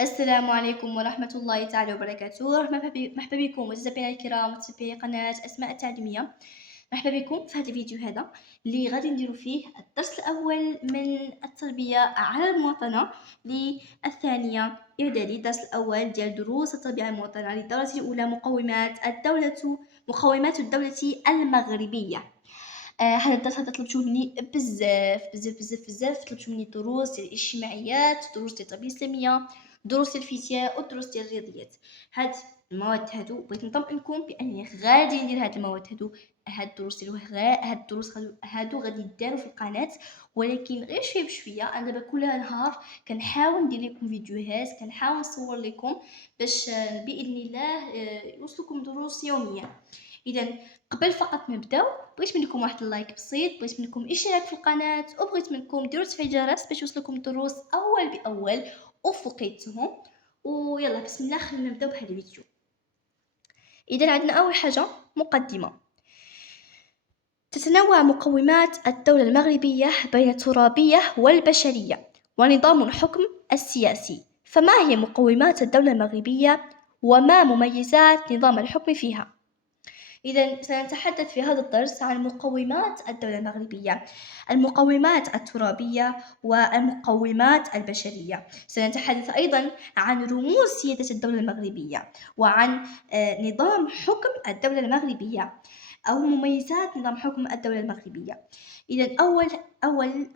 السلام عليكم ورحمة الله تعالى وبركاته. مرحبا بكم متابعينا الكرام متابعي قناة أسماء التعليمية. مرحبا بكم في هذا الفيديو هذا اللي غادي نديرو فيه الدرس الأول من التربية على المواطنة للثانية إعدادي. الدرس الأول ديال دروس التربية على المواطنة للدرجة الأولى مقومات الدولة المغربية. هذا الدرس هذا طلبتوه مني بزاف طلبتو مني دروس ديال الاجتماعيات، دروس ديال التربيه الاسلاميه، دروس ديال الفيزياء ودروس ديال الرياضيات. هاد المواد هادو بغيت نطمئنكم باني غادي ندير هاد المواد هادو. هاد الدروس غادي يداروا في القناه، ولكن غير شويه بشويه. انا دابا كل نهار كنحاول ندير لكم فيديوهات، كنحاول نصور لكم باش باذن الله يوصلكم دروس يوميا. اذا قبل فقط نبداو بغيت منكم واحد اللايك بسيط، بغيت منكم اشتراك في القناه، وبغيت منكم ديروا تفعيل الجرس باش يوصلكم الدروس اول باول وفي وقيتهم. ويلا بسم الله خلينا نبداو بهذا الفيديو. اذا عندنا اول حاجه مقدمه. تتنوع مقومات الدولة المغربية بين الترابية والبشرية ونظام الحكم السياسي. فما هي مقومات الدولة المغربية وما مميزات نظام الحكم فيها؟ إذا سنتحدث في هذا الدرس عن مقومات الدولة المغربية، المقومات الترابية والمقومات البشرية. سنتحدث أيضا عن رموز سيادة الدولة المغربية وعن نظام حكم الدولة المغربية أو مميزات نظام حكم الدولة المغربية. إذا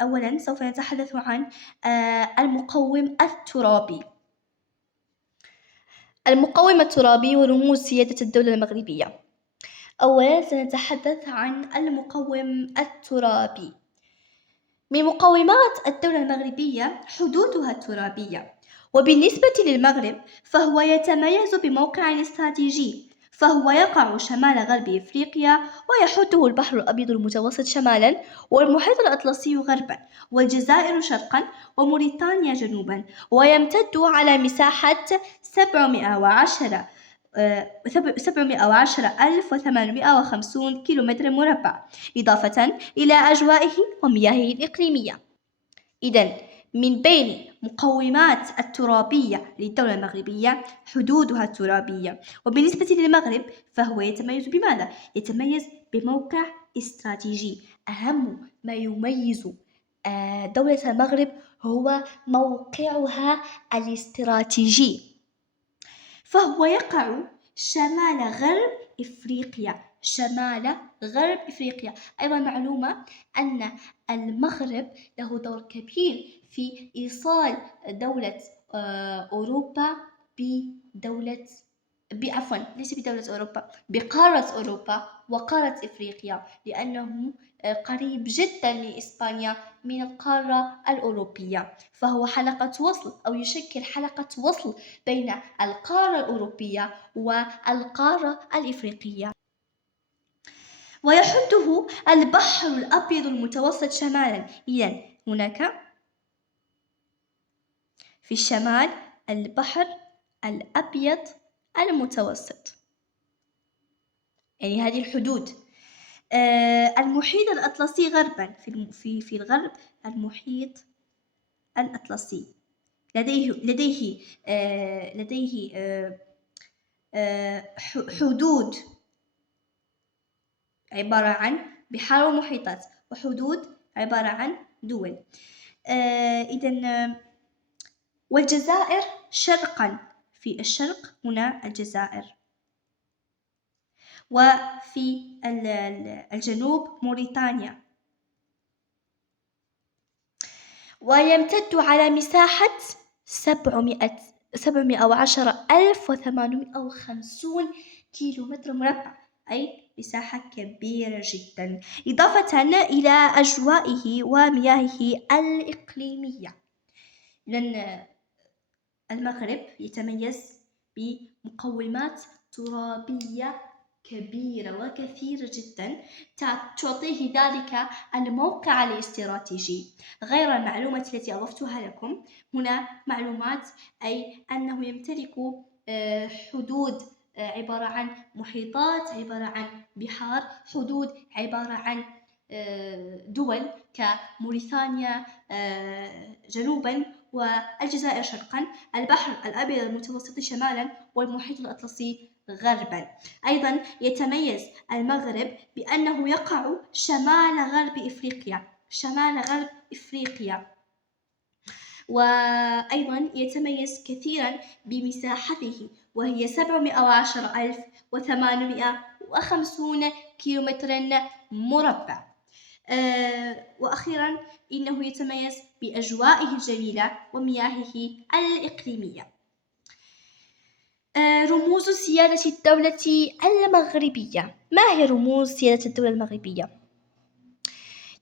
أولا سوف نتحدث عن المقوم الترابي. المقوم الترابي ورموز سيادة الدولة المغربية. أولا سنتحدث عن المقوم الترابي. من مقومات الدولة المغربية حدودها الترابية، وبالنسبة للمغرب فهو يتميز بموقع استراتيجي، فهو يقع شمال غرب إفريقيا، ويحده البحر الأبيض المتوسط شمالا، والمحيط الأطلسي غربا، والجزائر شرقا، وموريتانيا جنوبا، ويمتد على مساحة 710,850 كيلومتر مربع، إضافة إلى أجوائه ومياهه الإقليمية. إذن من بين مقومات الترابية للدولة المغربية حدودها الترابية، وبالنسبة للمغرب فهو يتميز بماذا؟ يتميز بموقع استراتيجي. أهم ما يميز دولة المغرب هو موقعها الاستراتيجي، فهو يقع شمال غرب إفريقيا. أيضا معلومة أن المغرب له دور كبير في إيصال دولة أوروبا بدولة عفوا ليس بدولة أوروبا، بقارة أوروبا وقارة إفريقيا، لأنه قريب جدا لإسبانيا من القارة الأوروبية، فهو حلقة وصل أو يشكل حلقة وصل بين القارة الأوروبية والقارة الإفريقية. ويحده البحر الأبيض المتوسط شمالا. إذن هناك في الشمال البحر الأبيض المتوسط، يعني هذه الحدود. المحيط الأطلسي غربا، في الغرب المحيط الأطلسي لديه حدود عبارة عن بحار ومحيطات، وحدود عبارة عن دول. إذن والجزائر شرقا، في الشرق هنا الجزائر، وفي الجنوب موريتانيا، ويمتد على مساحة 710,850 كيلومتر مربع، أي مساحة كبيرة جدا، إضافة إلى أجوائه ومياهه الإقليمية. إذن المغرب يتميز بمقومات ترابية كبيرة وكثيرة جدا تعطيه ذلك الموقع الاستراتيجي. غير المعلومات التي أضفتها لكم هنا معلومات، أي أنه يمتلك حدود عبارة عن محيطات، عبارة عن بحار، حدود عبارة عن دول كموريتانيا جنوبا والجزائر شرقا، البحر الأبيض المتوسط شمالا، والمحيط الأطلسي غربا. أيضا يتميز المغرب بأنه يقع شمال غرب إفريقيا. وأيضا يتميز كثيرا بمساحته، وهي 710,850 كيلومتر مربع. وأخيرا إنه يتميز بأجوائه الجميلة ومياهه الإقليمية. رموز سيادة الدولة المغربية. ما هي رموز سيادة الدولة المغربية؟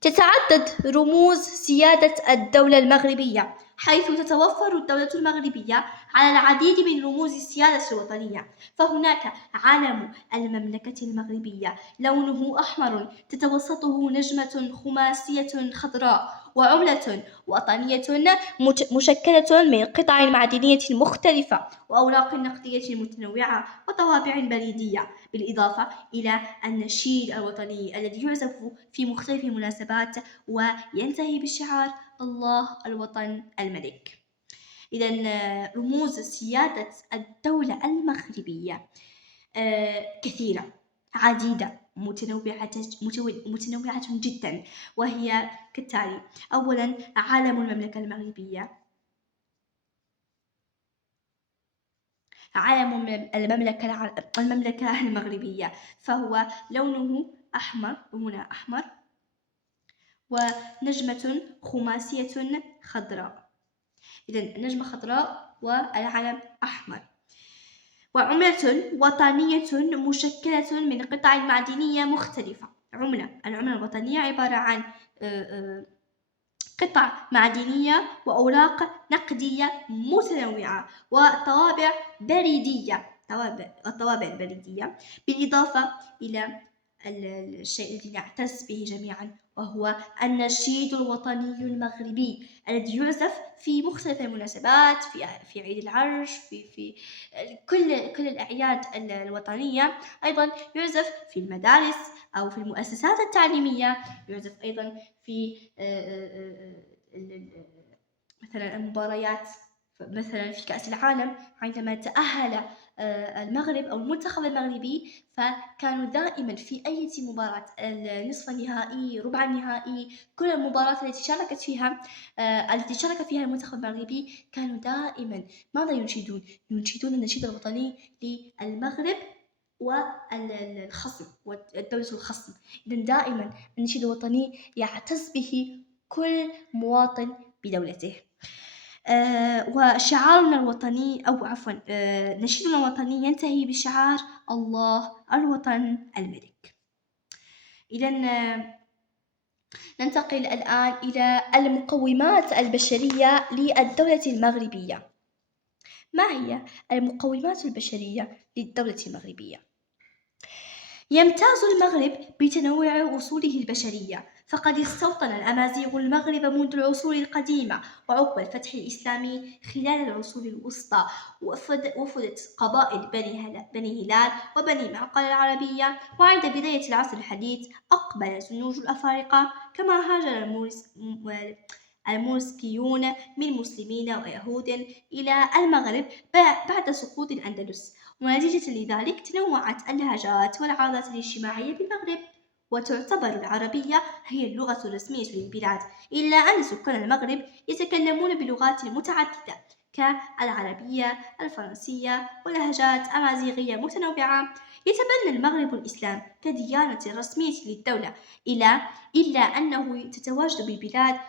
تتعدد رموز سيادة الدولة المغربية، حيث تتوفر الدولة المغربية على العديد من رموز السيادة الوطنية. فهناك علم المملكة المغربية لونه أحمر تتوسطه نجمة خماسية خضراء، وعملة وطنية مشكلة من قطع معدنية مختلفة، وأوراق نقدية متنوعة، وطوابع بريدية، بالإضافة إلى النشيد الوطني الذي يعزف في مختلف المناسبات وينتهي بشعار الله الوطن الملك. إذن رموز سيادة الدولة المغربية كثيرة عديدة متنوعة جدا، وهي كالتالي: أولا علم المملكة المغربية. علم المملكة المغربية فهو لونه أحمر، هنا أحمر، ونجمة خماسية خضراء. إذن نجمة خضراء والعلم أحمر، وعملة وطنية مشكلة من قطع معدنية مختلفة. العملة الوطنية عبارة عن قطع معدنية وأوراق نقدية متنوعة وطوابع بريدية، بالإضافة إلى الشيء الذي نعتز به جميعا، وهو النشيد الوطني المغربي الذي يعزف في مختلف المناسبات، في عيد العرش، في كل الأعياد الوطنية. أيضا يعزف في المدارس أو في المؤسسات التعليمية، يعزف أيضا في مثلا المباريات، مثلا في كأس العالم عندما تأهل المغرب أو المنتخب المغربي، فكانوا دائما في أي مباراة، النصف النهائي، ربع النهائي، كل المباريات التي شارك فيها المنتخب المغربي، كانوا دائما ماذا ينشدون النشيد الوطني للمغرب والخصم والدولة الخصم. إذن دائما النشيد الوطني يعتز به كل مواطن بدولته. وشعارنا الوطني نشيدنا الوطني ينتهي بشعار الله الوطن الملك. إذن ننتقل الآن إلى المقومات البشرية للدولة المغربية. ما هي المقومات البشرية للدولة المغربية؟ يمتاز المغرب بتنوع أصوله البشرية، فقد استوطن الأمازيغ المغرب منذ العصور القديمة، وعقب الفتح الإسلامي خلال العصور الوسطى وفدت قبائل بني هلال وبني معقل العربية. وعند بداية العصر الحديث أقبل زنوج الأفارقة، كما هاجر المورسكيون من مسلمين ويهود إلى المغرب بعد سقوط الأندلس، ونتيجة لذلك تنوعت اللهجات والعادات الاجتماعية بالمغرب، وتعتبر العربية هي اللغة الرسمية للبلاد، إلا أن سكان المغرب يتكلمون بلغات متعددة كالعربية، الفرنسية، ولهجات أمازيغية متنوعة. يتبنى المغرب الإسلام كديانة رسمية للدولة، إلا أنه تتواجد بالبلاد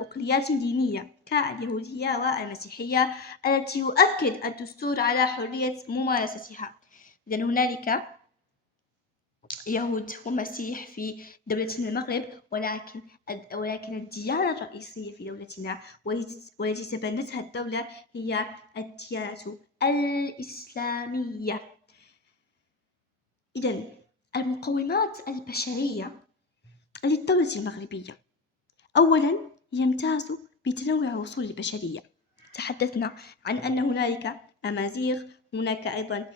أقليات دينية كاليهودية والمسيحية التي يؤكد الدستور على حرية ممارستها. إذن هنالك يهود ومسيح في دولتنا المغرب، ولكن الديانة الرئيسية في دولتنا والتي تبنتها الدولة هي الديانة الإسلامية. إذن المقومات البشرية للدولة المغربية: أولا يمتاز بتنوع أصول البشرية. تحدثنا عن أن هنالك أمازيغ، هناك أيضا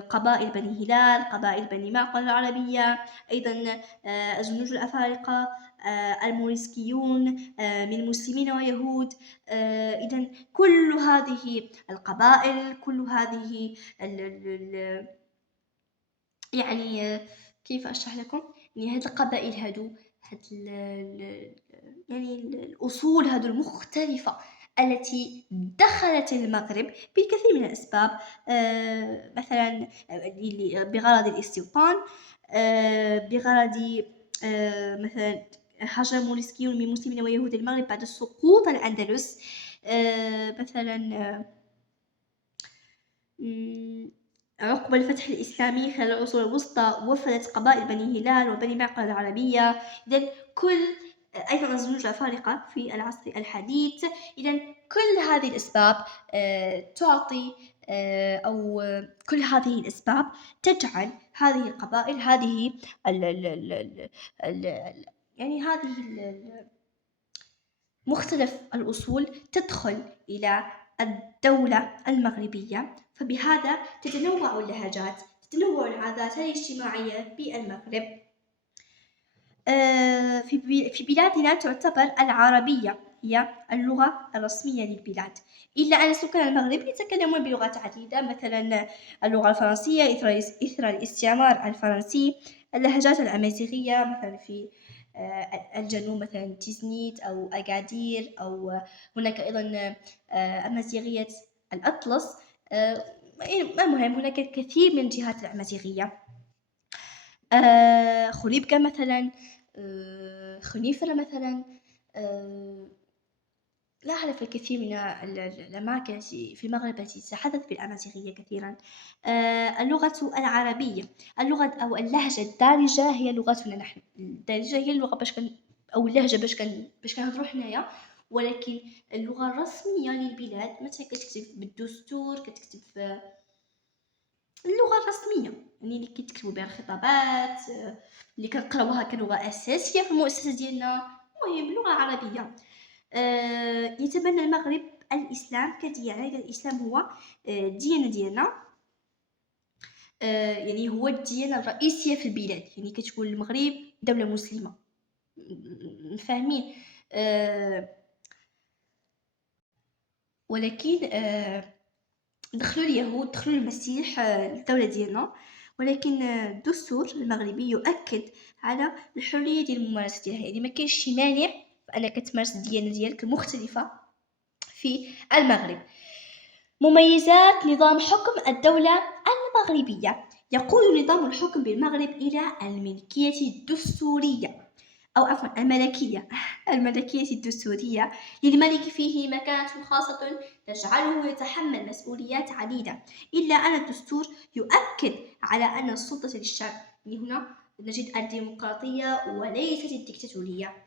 قبائل بني هلال، قبائل بني معقل العربية، أيضا زنوج الأفارقة، الموريسكيون من مسلمين ويهود. إذن كل هذه القبائل، كل هذه يعني كيف أشرح لكم؟ يعني هاد القبائل هادو، هاد يعني الأصول هادو المختلفة التي دخلت المغرب بالكثير من الأسباب، مثلا بغرض الاستيطان، بغرض مثلا هاجر الموريسكيون من مسلمين ويهود المغرب بعد سقوط الأندلس، مثلا عقب الفتح الإسلامي خلال العصور الوسطى وفدت قبائل بني هلال وبني معقل العربية. إذن كل أيضا الزنوج الأفارقة في العصر الحديث. إذن كل هذه الأسباب تعطي أو كل هذه الأسباب تجعل هذه القبائل، هذه يعني هذه مختلف الأصول تدخل إلى الدولة المغربية، فبهذا تتنوع اللهجات، تتنوع العادات الاجتماعية بالمغرب. في بلادنا تعتبر العربية هي اللغة الرسمية للبلاد، إلا أن سكان المغرب يتكلمون بلغات عديدة، مثلا اللغة الفرنسية إثر الاستعمار الفرنسي، اللهجات الأمازيغية مثلا في الجنوب مثلا تيزنيت أو أكادير، أو هناك أيضا أمازيغية الأطلس. المهم هناك الكثير من الجهات الأمازيغية، خليبكة مثلا، خنيفرة مثلا، لا أعرف الكثير من الأماكن في المغرب التي تتحدث بالأمازيغية كثيرا. اللغة العربية، اللغة أو اللهجة الدارجة هي لغتنا نحن، الدارجة هي اللغة أو اللهجة باش كنهضرو حنايا، ولكن اللغة الرسمية للبلاد مثلا كتكتب بالدستور، كتكتب في اللغة الرسمية، يعني اللي كيتكتبوا بها الخطابات، اللي كنقراوها كلغة أساسية في المؤسسة ديالنا، المهم لغة عربية. يتبنى المغرب الإسلام كديانة، الإسلام هو الديانة ديالنا، يعني هو الديانة الرئيسية في البلاد، يعني كتكون المغرب دولة مسلمة، فاهمين؟ ولكن دخلوا اليهود، دخلوا المسيح الدولة ديالنا، ولكن الدستور المغربي يؤكد على الحرية ديال الممارسة ديالها، يعني ما كاينش شي مانع انك تمارس الديانة ديالك المختلفة في المغرب. مميزات نظام حكم الدولة المغربية. يقود نظام الحكم بالمغرب إلى الملكية الدستورية، أو عفوا الملكية الدستورية للملك فيه مكانة خاصة تجعله يتحمل مسؤوليات عديدة، إلا أن الدستور يؤكد على أن السلطة للشعب. من هنا نجد الديمقراطية وليست الدكتاتورية.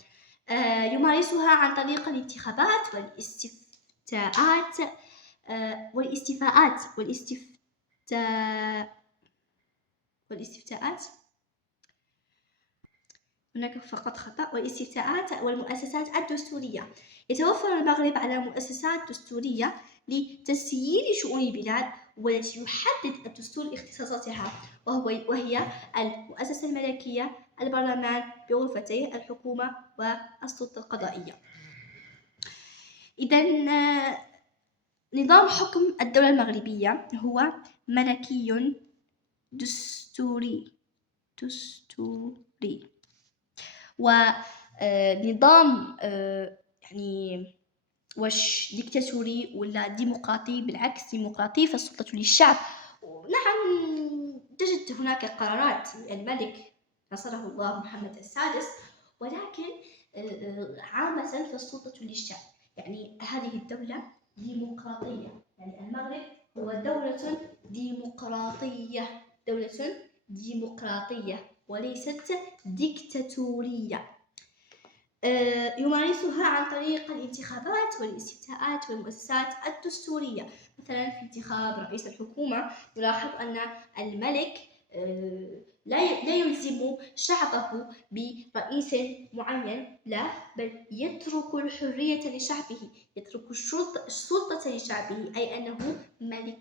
يمارسها عن طريق الانتخابات والاستفتاءات والاستفتاءات هناك فقط خطأ، والاستفتاءات والمؤسسات الدستورية. يتوفر المغرب على مؤسسات دستورية لتسيير شؤون البلاد، والتي يحدد الدستور اختصاصاتها، وهي المؤسسة الملكية، البرلمان بغرفتيه، الحكومة والسلطة القضائية. إذن نظام حكم الدولة المغربية هو ملكي دستوري، ونظام يعني واش ديكتاتوري ولا ديمقراطي؟ بالعكس ديمقراطي، فالسلطة للشعب. نعم تجد هناك قرارات الملك نصره الله محمد السادس، ولكن عامة فالسلطة للشعب. يعني هذه الدولة ديمقراطية، يعني المغرب هو دولة ديمقراطية وليست ديكتاتورية. يمارسها عن طريق الانتخابات والاستفتاءات والمؤسسات الدستورية. مثلا في انتخاب رئيس الحكومة نلاحظ أن الملك لا يلزم شعبه برئيس معين، لا، بل يترك الحرية لشعبه، يترك السلطة لشعبه، أي أنه ملك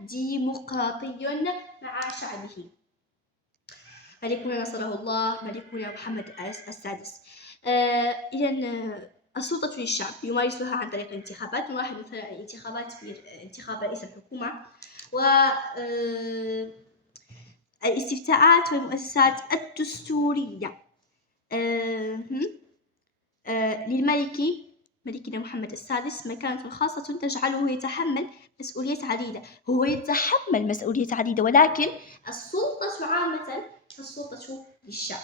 ديمقراطي مع شعبه. ملكنا نصره الله، ملكنا محمد السادس. إذا السلطة للشعب يمارسها عن طريق الانتخابات. نلاحظ مثلا الانتخابات في انتخاب رئيس الحكومة، و الاستفتاءات والمؤسسات الدستورية. ملكنا محمد السادس مكانة خاصة تجعله يتحمل مسؤوليات عديدة. هو يتحمل مسؤوليات عديدة، ولكن السلطة عامة فالسلطة للشعب.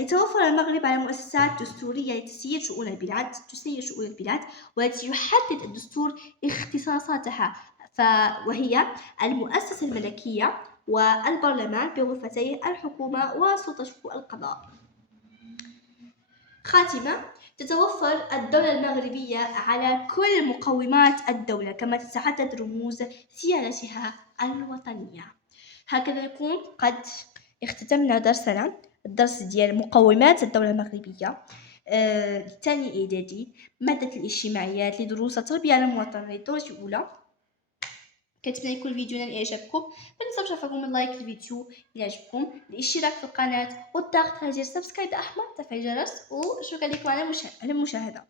يتوفر المغرب على مؤسسات دستورية لتسيير شؤون البلاد، والتي يحدد الدستور اختصاصاتها، وهي المؤسسة الملكية والبرلمان بغرفتيه الحكومة وسلطة القضاء. خاتمة: تتوفر الدولة المغربية على كل مقومات الدولة، كما تتعدد رموز سيادتها الوطنية. هكذا نكون قد اختتمنا درسنا، الدرس ديال مقومات الدولة المغربية لثاني إعدادي، مادة الاجتماعيات لدروس التربية على المواطنة للدرجة الأولى. كنتمنى يكون الفيديو نال إعجابكم، متنساوش ترفعوا من لايك للفيديو إلى عجبكم، الاشتراك في القناة والضغط على زر سبسكرايب الأحمر، تفعيل الجرس، وشكرا لكم على المشاهدة.